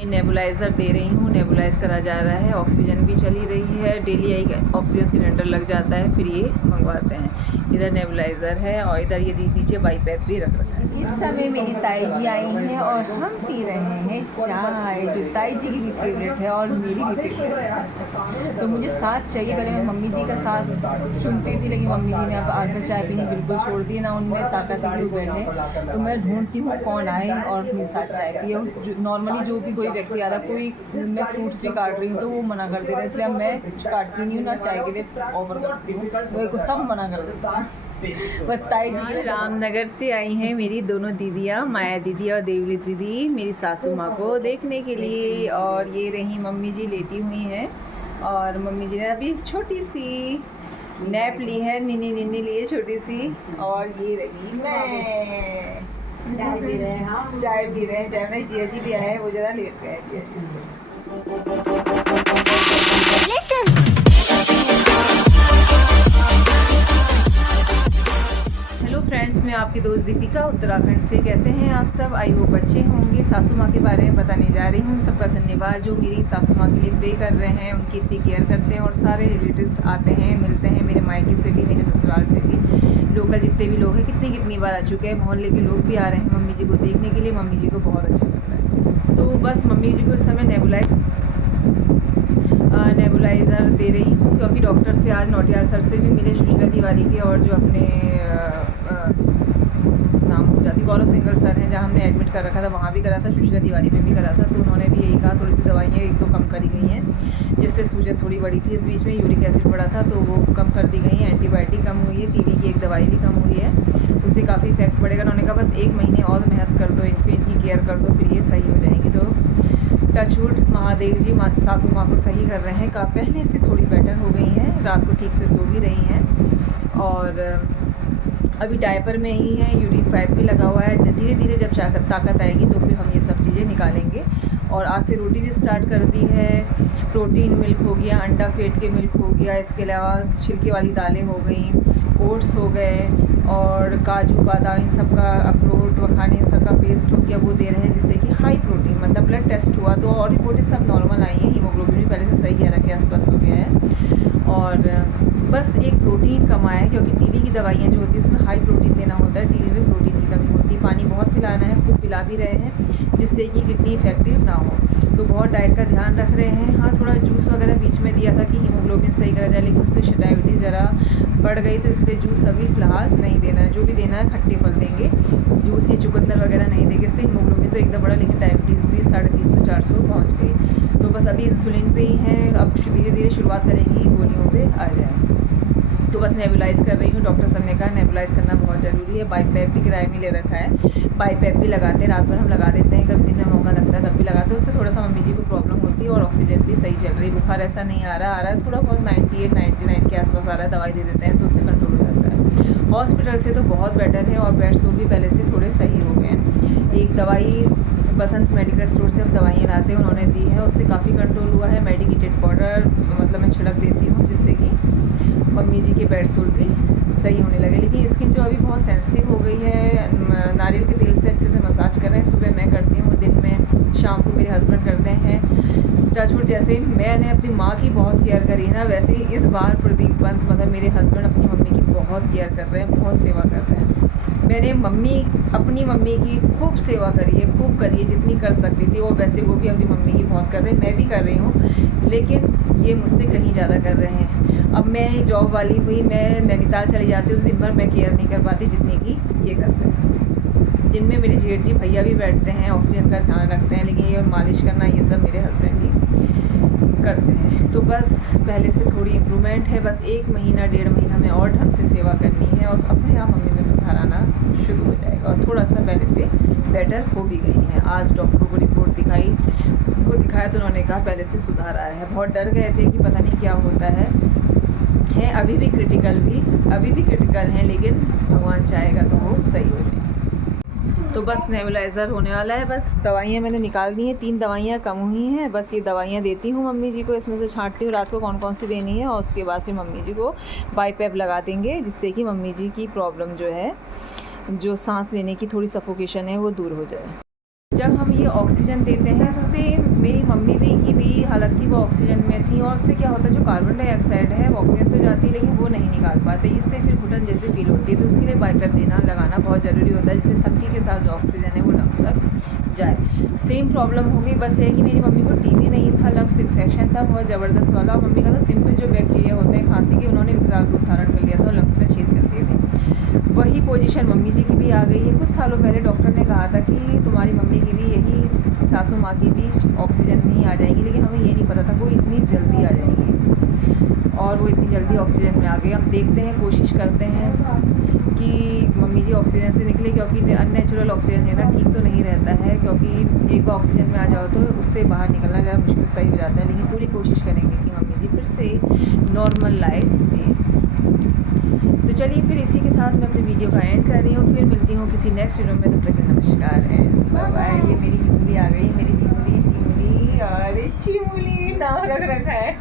ये नेबुलाइज़र दे रही हूँ, नेबुलाइज़ करा जा रहा है, ऑक्सीजन भी चली रही है, डेली एक ऑक्सीजन सिलेंडर लग जाता है, फिर ये मंगवाते हैं। इधर नेबुलाइज़र है और इधर ये नीचे बाईपैप भी रख रखा है। इस समय मेरी ताई जी आई हैं और हम पी रहे हैं चाय, जो ताई जी की भी फेवरेट है और मेरी भी फेवरेट है। तो मुझे साथ चाहिए, पहले मैं मम्मी जी का साथ चुनती थी, लेकिन मम्मी जी ने अब आकर चाय पीनी बिल्कुल छोड़ दी, ना उनमें ताकत है कि वो बैठे। तो मैं ढूंढती हूँ कौन आए और मेरे साथ चाय पिए। नॉर्मली जो भी कोई व्यक्ति आ रहा है, कोई मैं फ्रूट्स भी काट रही हूँ तो वो मना कर दे रहा है, इसलिए मैं काटती नहीं हूँ, ना चाय के लिए ऑफर करती हूँ, मेरे को सब मना कर देता है। ताई जी रामनगर से आई हैं मेरी दोनों दीदियाँ, माया दीदी और देवली दीदी, मेरी सासू माँ को देखने के लिए। और ये रही मम्मी जी लेटी हुई हैं और मम्मी जी ने अभी छोटी सी नैप ली है, निन्नी निन्नी ली है छोटी सी। और ये रही मैं, चाय पी रहे हैं, चाय नहीं, जिया जी भी आए हैं, वो ज़रा लेट गए जिया जी से। हेलो फ्रेंड्स, मैं आपकी दोस्त दीपिका उत्तराखंड से। कैसे हैं आप सब? आई होप अच्छे होंगे। सासू माँ के बारे में बताने जा रही हूँ। सबका धन्यवाद जो मेरी सासू माँ के लिए पे कर रहे हैं, उनकी इतनी केयर करते हैं। और सारे रिलेटिव्स आते हैं, मिलते हैं, मेरे मायके से भी, मेरे ससुराल से भी, लोकल जितने भी लोग हैं, कितनी बार आ चुके हैं। मोहल्ले के लोग भी आ रहे हैं मम्मी जी को देखने के लिए। मम्मी जी को बहुत अच्छा लगता है। तो बस मम्मी जी को इस समय नेबुलाइज़र दे रही हूँ, क्योंकि डॉक्टर से आज नौटियाल सर से भी मिले, सुशीला तिवारी के, और जो अपने नाम हो जाती गौरव सिंगल सर हैं, जहाँ हमने एडमिट कर रखा था, वहाँ भी करा था, सुशीला तिवारी पे भी करा था। तो उन्होंने भी यही कहा, थोड़ी सी दवाइयाँ एक दो कम करी गई हैं, जिससे सूजन थोड़ी बड़ी थी इस बीच में, यूरिक एसिड बढ़ा था तो वो कम कर दी गई है, एंटीबायोटिक कम हुई है, टीबी की एक दवाई भी कम हुई है, उससे काफ़ी इफेक्ट पड़ेगा। उन्होंने कहा बस 1 महीने और मेहनत कर दो, इनकी केयर कर दो, फिर ये सही हो जाएंगी। तो टचवुड महादेव जी सासू माँ को सही कर रहे हैं, का पहले से थोड़ी बेटर हो गई हैं, रात को ठीक से सो भी रही हैं। और अभी डायपर में ही है, यूरिन पाइप भी लगा हुआ है। धीरे धीरे जब ताकत आएगी तो फिर हम ये सब चीज़ें निकालेंगे। और आज से रोटी भी स्टार्ट कर दी है। प्रोटीन मिल्क हो गया, अंडा फेट के मिल्क हो गया, इसके अलावा छिलके वाली दालें हो गई, ओट्स हो गए, और काजू बादाम इन सब का, अखरोट मखाने इन सब का पेस्ट हो गया, वो दे रहे हैं, जिससे कि हाई प्रोटीन, मतलब ब्लड टेस्ट हुआ तो और रिपोर्टें सब नॉर्मल आई हैं। हीमोग्लोबिन भी पहले से सही 11 के आसपास हो गया है। और बस एक प्रोटीन कम आया है, क्योंकि टीबी की दवाइयाँ जो होती है इसमें हाई प्रोटीन देना होता है, टीबी में प्रोटीन की कमी होती है। पानी बहुत पिलाना है, खूब पिला भी रहे हैं, जिससे कि किडनी इफेक्टिव ना हो। तो बहुत डाइट का ध्यान रख रहे हैं। हाँ, थोड़ा जूस वगैरह बीच में दिया था कि हीमोग्लोबिन सही करा जाए, लेकिन उससे डायबिटीज़ ज़रा बढ़ गई, तो इसलिए जूस अभी फ़िलहाल नहीं देना है। जो भी देना है खट्टे फल देंगे, जूस या चुकंदर वगैरह नहीं देंगे। इससे हीमोग्लोबिन तो एकदम बढ़ा, लेकिन डायबिटीज़ भी 350-400 पहुँच गई। तो बस अभी इंसुलिन पे ही है, अब धीरे धीरे शुरुआत करेंगी, गोलियों पे आ जाए। तो बस नेबुलाइज़ कर रही हूँ। डॉक्टर सर ने कहा नेबुलाइज़ करना बहुत ज़रूरी है। बाईपैप भी किराए में ले रखा है, बाईपैप भी लगाते हैं, रात भर हम लगा देते हैं, कभी दिन में मौका लगता है तब भी लगाते हैं। उससे थोड़ा सा मम्मी जी को प्रॉब्लम होती है और ऑक्सीजन भी सही चल रही है। बुखार ऐसा नहीं आ रहा है, थोड़ा बहुत 98-99 के आसपास आ रहा है, दवाई दे देते हैं तो उससे कंट्रोल हो जाता है। हॉस्पिटल से तो बहुत बेटर है, और बेड सोल भी पहले से थोड़े सही हो गए हैं। एक दवाई बसंत मेडिकल स्टोर से हम दवाइयाँ लाते हैं, उन्होंने दी है, उससे काफ़ी कंट्रोल हुआ है। मेडिकेटेड पाउडर मतलब मैं छिड़क देती हूँ, जिससे कि मम्मी जी के बेड सोल भी सही होने लगे। लेकिन स्किन जो अभी बहुत सेंसिटिव हो गई है, नारियल के तेल से अच्छे से मसाज कर रहे हैं। सुबह मैं करती हूँ, दिन में, शाम को मेरे हस्बैंड करते हैं। टचवुड, जैसे मैंने अपनी माँ की बहुत केयर करी है ना, वैसे ही इस बार प्रदीप पंत मतलब मेरे हस्बैंड अपनी मम्मी की बहुत केयर कर रहे हैं, बहुत सेवा कर रहे हैं। मैंने अपनी मम्मी की खूब सेवा करी है, खूब करी है, जितनी कर सकती थी। और वैसे वो भी अपनी मम्मी की बहुत कर रहे हैं, मैं भी कर रही हूँ, लेकिन ये मुझसे कहीं ज़्यादा कर रहे हैं। अब मैं जॉब वाली हुई, मैं नैनीताल चली जाती हूँ, दिन भर मैं केयर नहीं कर पाती जितनी की ये करते हैं। जिनमें मेरे जेठ जी भैया भी बैठते हैं, ऑक्सीजन का ध्यान रखते हैं, लेकिन ये मालिश करना ये सब मेरे हस्बैंड ही करते हैं। तो बस पहले से थोड़ी इम्प्रूवमेंट है, बस 1 महीना 1.5 महीना में और ढंग से सेवा करनी है, और अपने आप मम्मी में सुधार आना शुरू हो जाएगा। और थोड़ा सा पहले से बेटर हो भी गई है। आज डॉक्टरों को रिपोर्ट दिखाया तो उन्होंने कहा पहले से सुधार आया है। बहुत डर गए थे कि पता नहीं क्या होता है, अभी भी क्रिटिकल हैं, लेकिन भगवान चाहेगा तो वो सही हो जाए। तो बस नेबुलाइज़र होने वाला है। बस दवाइयाँ मैंने निकाल दी हैं, 3 दवाइयाँ कम हुई हैं। बस ये दवाइयाँ देती हूँ मम्मी जी को, इसमें से छाँटती हूँ रात को कौन कौन सी देनी है, और उसके बाद फिर मम्मी जी को बाईपैप लगा देंगे, जिससे कि मम्मी जी की प्रॉब्लम जो है, जो सांस लेने की थोड़ी सफोकेशन है, वो दूर हो जाए। जब हम ये ऑक्सीजन देते हैं, सेम उससे क्या होता है, जो कार्बन डाइऑक्साइड है ऑक्सीजन तो जाती है लेकिन वो नहीं निकाल पाते, इससे फिर घुटन जैसे फील होती है। तो उसके लिए बाइकर देना लगाना बहुत ज़रूरी होता है, जिससे थक्की के साथ जो ऑक्सीजन है वो लंग्स तक जाए। सेम प्रॉब्लम हो गई, बस ये कि मेरी मम्मी को टीबी नहीं था, लंग्स इन्फेक्शन था बहुत ज़बरदस्त वाला, और मम्मी का तो सिंपल जो बैक्टीरिया होते हैं खांसी के, उन्होंने विकराल रूप धारण कर लिया था और लंग्स में छेद कर दिए थे। वही पोजीशन मम्मी जी की भी आ गई है। कुछ सालों पहले डॉक्टर ने कहा था कि तुम्हारी मम्मी की भी यही, सासू माँ की भी ऑक्सीजन में ही आ जाएंगी, लेकिन हमें ये नहीं पता था वो इतनी जल्दी आ जाएंगी, और वो इतनी जल्दी ऑक्सीजन में आ गई। हम देखते हैं, कोशिश करते हैं कि मम्मी जी ऑक्सीजन से निकले, क्योंकि अननेचुरल ऑक्सीजन लेना ठीक तो नहीं रहता है, क्योंकि एक बार ऑक्सीजन में आ जाओ तो उससे बाहर निकलना ज़्यादा मुश्किल सही हो जाता है। लेकिन पूरी कोशिश करेंगे कि मम्मी जी फिर से नॉर्मल लाइफ जिए। तो चलिए फिर इसी के साथ मैं अपनी वीडियो का एंड कर रही हूँ, फिर मिलती हूँ किसी नेक्स्ट वीडियो में। तब तक नमस्कार है, बाय बाय। ये मेरी टिमुली आ गई, मेरी टिमुली, अरे चिमुली नाम रख रखा है।